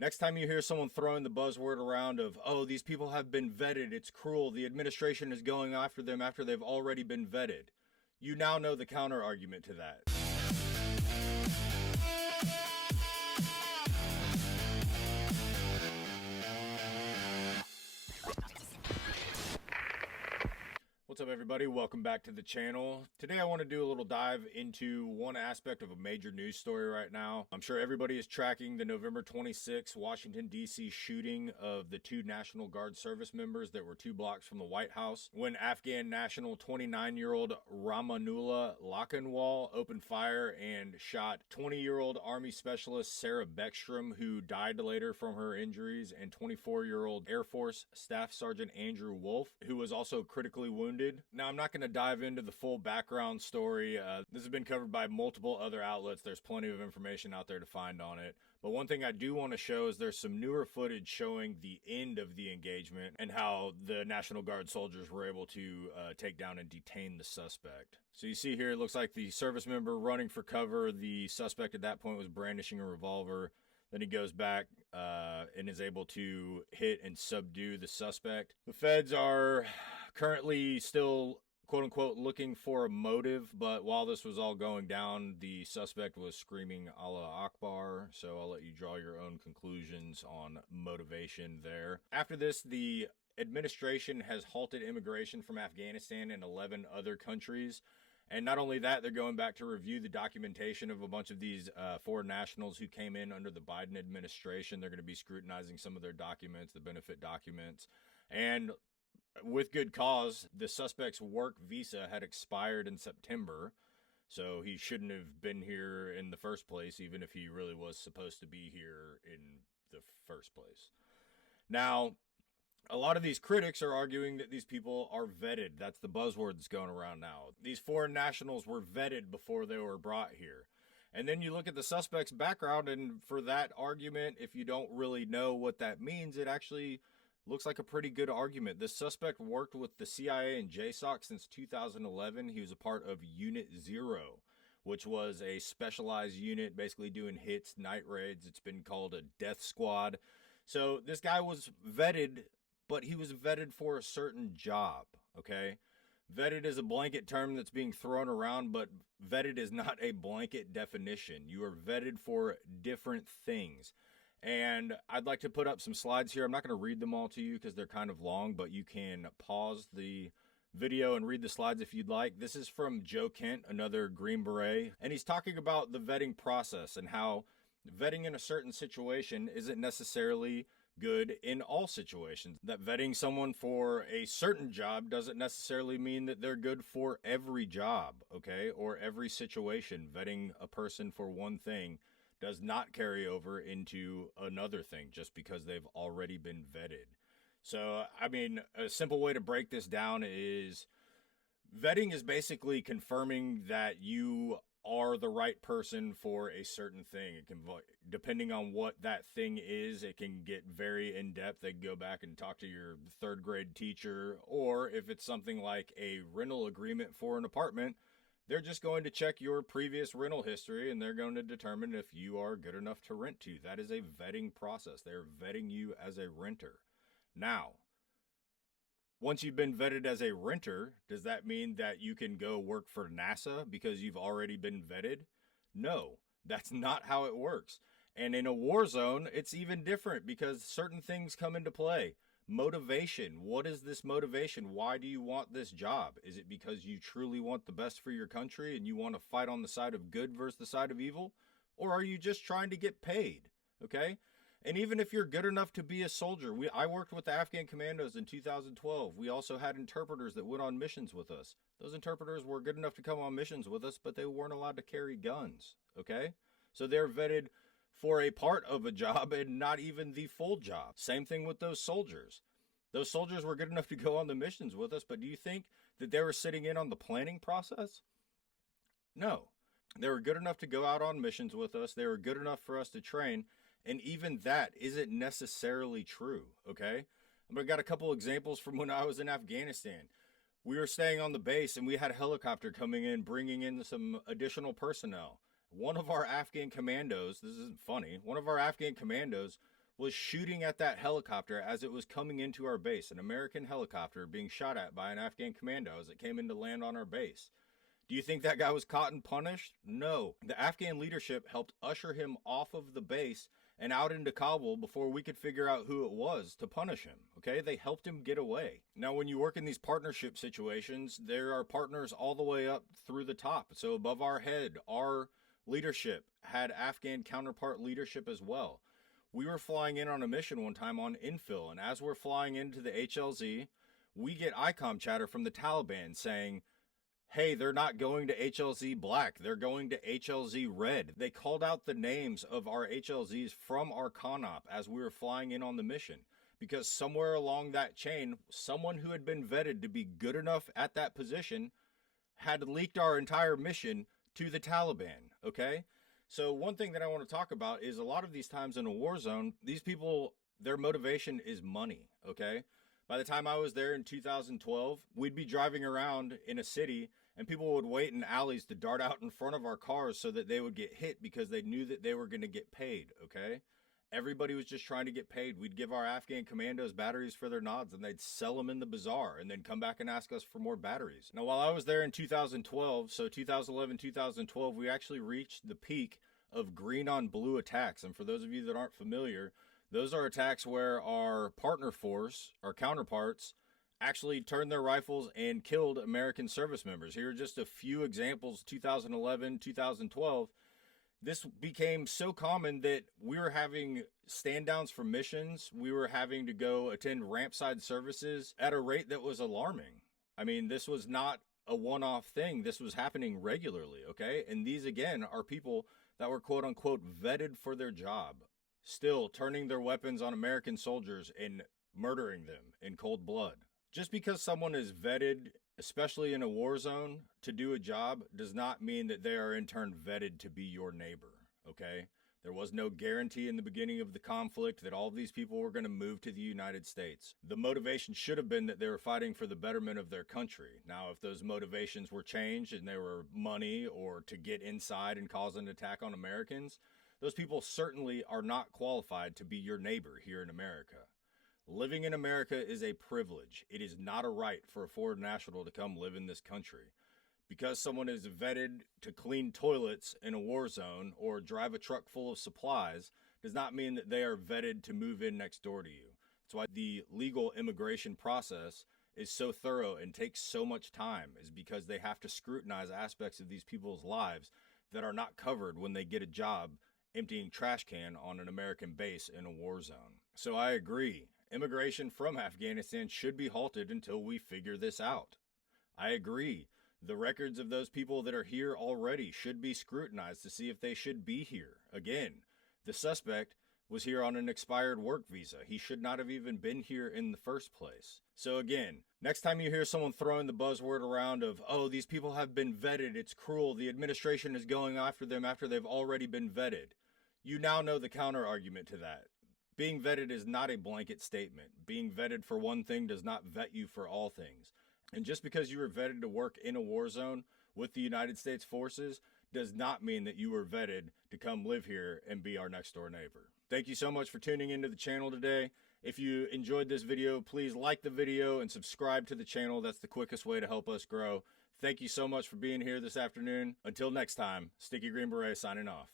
Next time you hear someone throwing the buzzword around of, oh, these people have been vetted, it's cruel, the administration is going after them after they've already been vetted, you now know the counter argument to that. What's up, everybody? Welcome back to the channel. Today I want to do a little dive into one aspect of a major news story right now. I'm sure everybody is tracking the November 26th Washington, D.C. shooting of the two National Guard service members that were 2 blocks from the White House when Afghan national 29-year-old Ramanullah Lakhanwal opened fire and shot 20-year-old Army Specialist Sarah Beckstrom, who died later from her injuries, and 24-year-old Air Force Staff Sergeant Andrew Wolf, who was also critically wounded. Now, I'm not going to dive into the full background story. This has been covered by multiple other outlets. There's plenty of information out there to find on it. But one thing I do want to show is there's some newer footage showing the end of the engagement and how the National Guard soldiers were able to take down and detain the suspect. So you see here, it looks like the service member running for cover. The suspect at that point was brandishing a revolver. Then he goes back and is able to hit and subdue the suspect. The feds are currently still, quote unquote, looking for a motive, but while this was all going down, the suspect was screaming Allah Akbar, so I'll let you draw your own conclusions on motivation there. After this, the administration has halted immigration from Afghanistan and 11 other countries. And not only that, they're going back to review the documentation of a bunch of these foreign nationals who came in under the Biden administration. They're going to be scrutinizing some of their documents, the benefit documents. And with good cause, the suspect's work visa had expired in September. So he shouldn't have been here in the first place, even if he really was supposed to be here in the first place. Now, a lot of these critics are arguing that these people are vetted. That's the buzzword that's going around now. These foreign nationals were vetted before they were brought here. And then you look at the suspect's background, and for that argument, if you don't really know what that means, it actually looks like a pretty good argument. This suspect worked with the CIA and JSOC since 2011. He was a part of Unit Zero, which was a specialized unit basically doing hits, night raids. It's been called a death squad. So this guy was vetted, but he was vetted for a certain job, okay? Vetted is a blanket term that's being thrown around, but vetted is not a blanket definition. You are vetted for different things. And I'd like to put up some slides here. I'm not going to read them all to you because they're kind of long, but you can pause the video and read the slides if you'd like. This is from Joe Kent, another Green Beret, and he's talking about the vetting process and how vetting in a certain situation isn't necessarily good in all situations. That vetting someone for a certain job doesn't necessarily mean that they're good for every job, okay, or every situation. Vetting a person for one thing does not carry over into another thing just because they've already been vetted. So, I mean, a simple way to break this down is vetting is basically confirming that you are the right person for a certain thing. It can, depending on what that thing is, it can get very in-depth. They can go back and talk to your 3rd grade teacher, or if it's something like a rental agreement for an apartment, they're just going to check your previous rental history and they're going to determine if you are good enough to rent to. That is a vetting process. They're vetting you as a renter. Now, once you've been vetted as a renter, does that mean that you can go work for NASA because you've already been vetted? No, that's not how it works. And in a war zone, it's even different because certain things come into play. Motivation. What is this motivation? Why do you want this job? Is it because you truly want the best for your country and you want to fight on the side of good versus the side of evil? Or are you just trying to get paid? Okay? And even if you're good enough to be a soldier, I worked with the Afghan commandos in 2012. We also had interpreters that went on missions with us. Those interpreters were good enough to come on missions with us, but they weren't allowed to carry guns. Okay? So they're vetted for a part of a job and not even the full job. Same thing with those soldiers. Those soldiers were good enough to go on the missions with us, but do you think that they were sitting in on the planning process? No. They were good enough to go out on missions with us. They were good enough for us to train, and even that isn't necessarily true, okay? I've got a couple examples from when I was in Afghanistan. We were staying on the base, and we had a helicopter coming in, bringing in some additional personnel. One of our Afghan commandos, this isn't funny, one of our Afghan commandos was shooting at that helicopter as it was coming into our base, an American helicopter being shot at by an Afghan commando as it came in to land on our base. Do you think that guy was caught and punished? No. The Afghan leadership helped usher him off of the base and out into Kabul before we could figure out who it was to punish him. Okay, they helped him get away. Now, when you work in these partnership situations, there are partners all the way up through the top. So above our head, our leadership had Afghan counterpart leadership as well. We were flying in on a mission one time on infill, and as we're flying into the HLZ, we get ICOM chatter from the Taliban saying, hey, they're not going to HLZ black, they're going to HLZ red. They called out the names of our HLZs from our CONOP as we were flying in on the mission, because somewhere along that chain, someone who had been vetted to be good enough at that position had leaked our entire mission to the Taliban, okay? So one thing that I want to talk about is a lot of these times in a war zone, these people, their motivation is money, okay? By the time I was there in 2012, we'd be driving around in a city and people would wait in alleys to dart out in front of our cars so that they would get hit because they knew that they were going to get paid, okay? Everybody was just trying to get paid. We'd give our Afghan commandos batteries for their nods and they'd sell them in the bazaar and then come back and ask us for more batteries. Now, while I was there in 2012, so 2011, 2012, we actually reached the peak of green on blue attacks. And for those of you that aren't familiar, those are attacks where our partner force, our counterparts, actually turned their rifles and killed American service members. Here are just a few examples, 2011, 2012. This became so common that we were having stand downs for missions. We were having to go attend ramp side services at a rate that was alarming. I mean, this was not a one-off thing. This was happening regularly, okay? And these, again, are people that were quote-unquote vetted for their job, still turning their weapons on American soldiers and murdering them in cold blood. Just because someone is vetted, especially in a war zone, to do a job does not mean that they are in turn vetted to be your neighbor, okay? There was no guarantee in the beginning of the conflict that all of these people were going to move to the United States. The motivation should have been that they were fighting for the betterment of their country. Now, if those motivations were changed and they were money or to get inside and cause an attack on Americans, those people certainly are not qualified to be your neighbor here in America. Living in America is a privilege. It is not a right for a foreign national to come live in this country. Because someone is vetted to clean toilets in a war zone or drive a truck full of supplies does not mean that they are vetted to move in next door to you. That's why the legal immigration process is so thorough and takes so much time, is because they have to scrutinize aspects of these people's lives that are not covered when they get a job emptying trash can on an American base in a war zone. So I agree. Immigration from Afghanistan should be halted until we figure this out. I agree. The records of those people that are here already should be scrutinized to see if they should be here. Again, the suspect was here on an expired work visa. He should not have even been here in the first place. So again, next time you hear someone throwing the buzzword around of, oh, these people have been vetted, it's cruel, the administration is going after them after they've already been vetted, you now know the counter argument to that. Being vetted is not a blanket statement. Being vetted for one thing does not vet you for all things. And just because you were vetted to work in a war zone with the United States forces does not mean that you were vetted to come live here and be our next door neighbor. Thank you so much for tuning into the channel today. If you enjoyed this video, please like the video and subscribe to the channel. That's the quickest way to help us grow. Thank you so much for being here this afternoon. Until next time, Sticky Green Beret signing off.